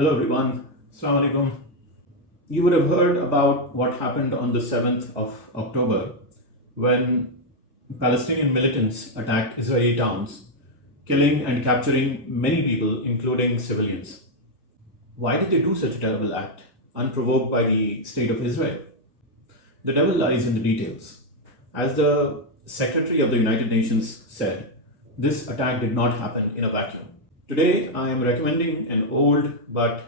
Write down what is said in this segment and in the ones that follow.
Hello everyone, Assalamu alaikum. You would have heard about what happened on the 7th of October when Palestinian militants attacked Israeli towns, killing and capturing many people, including civilians. Why did they do such a terrible act, unprovoked by the state of Israel? The devil lies in the details. As the Secretary of the United Nations said, this attack did not happen in a vacuum. Today, I am recommending an old but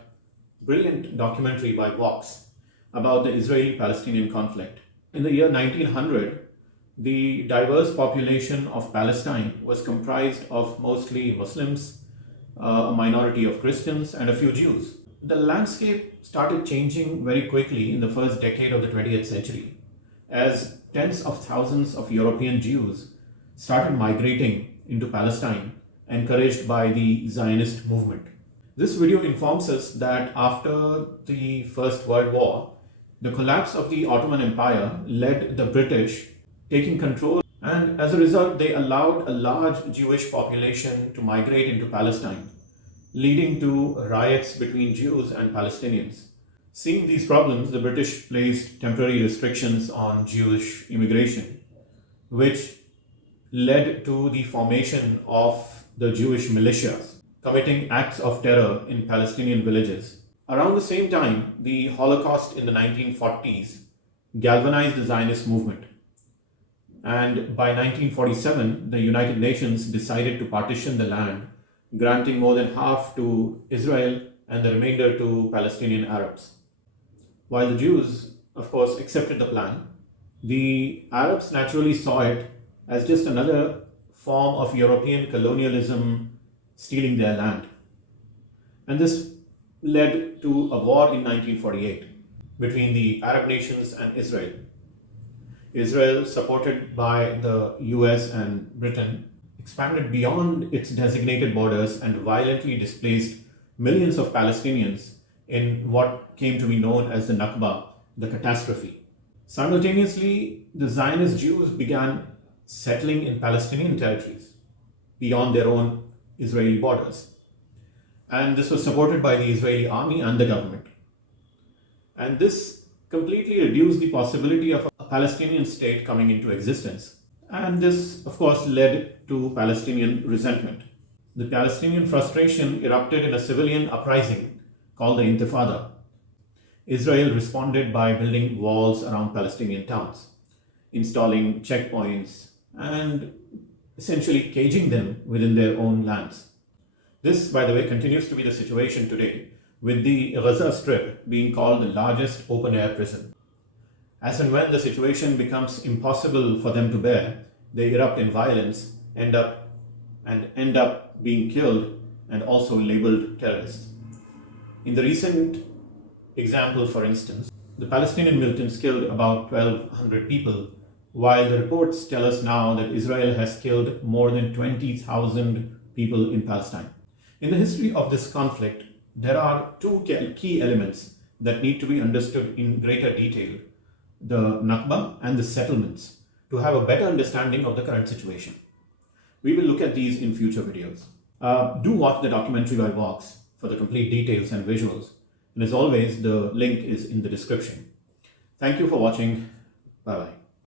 brilliant documentary by Vox about the Israeli-Palestinian conflict. In the year 1900, the diverse population of Palestine was comprised of mostly Muslims, a minority of Christians, and a few Jews. The landscape started changing very quickly in the first decade of the 20th century, as tens of thousands of European Jews started migrating into Palestine, encouraged by the Zionist movement. This video informs us that after the First World War, the collapse of the Ottoman Empire led the British taking control, and as a result, they allowed a large Jewish population to migrate into Palestine, leading to riots between Jews and Palestinians. Seeing these problems, the British placed temporary restrictions on Jewish immigration, which led to the formation of the Jewish militias, committing acts of terror in Palestinian villages. Around the same time, the Holocaust in the 1940s galvanized the Zionist movement. And by 1947, the United Nations decided to partition the land, granting more than half to Israel and the remainder to Palestinian Arabs. While the Jews, of course, accepted the plan, the Arabs naturally saw it as just another form of European colonialism stealing their land. And this led to a war in 1948 between the Arab nations and Israel. Israel, supported by the US and Britain, expanded beyond its designated borders and violently displaced millions of Palestinians in what came to be known as the Nakba, the catastrophe. Simultaneously, the Zionist Jews began settling in Palestinian territories beyond their own Israeli borders. And this was supported by the Israeli army and the government. And this completely reduced the possibility of a Palestinian state coming into existence. And this, of course, led to Palestinian resentment. The Palestinian frustration erupted in a civilian uprising called the Intifada. Israel responded by building walls around Palestinian towns, installing checkpoints, and essentially caging them within their own lands. This, by the way, continues to be the situation today, with the Gaza Strip being called the largest open-air prison. As and when the situation becomes impossible for them to bear, they erupt in violence, end up being killed and also labeled terrorists. In the recent example, for instance, the Palestinian militants killed about 1,200 people, while the reports tell us now that Israel has killed more than 20,000 people in Palestine. In the history of this conflict, there are two key elements that need to be understood in greater detail: the Nakba and the settlements, to have a better understanding of the current situation. We will look at these in future videos. Do watch the documentary by Vox for the complete details and visuals. And as always, the link is in the description. Thank you for watching. Bye-bye.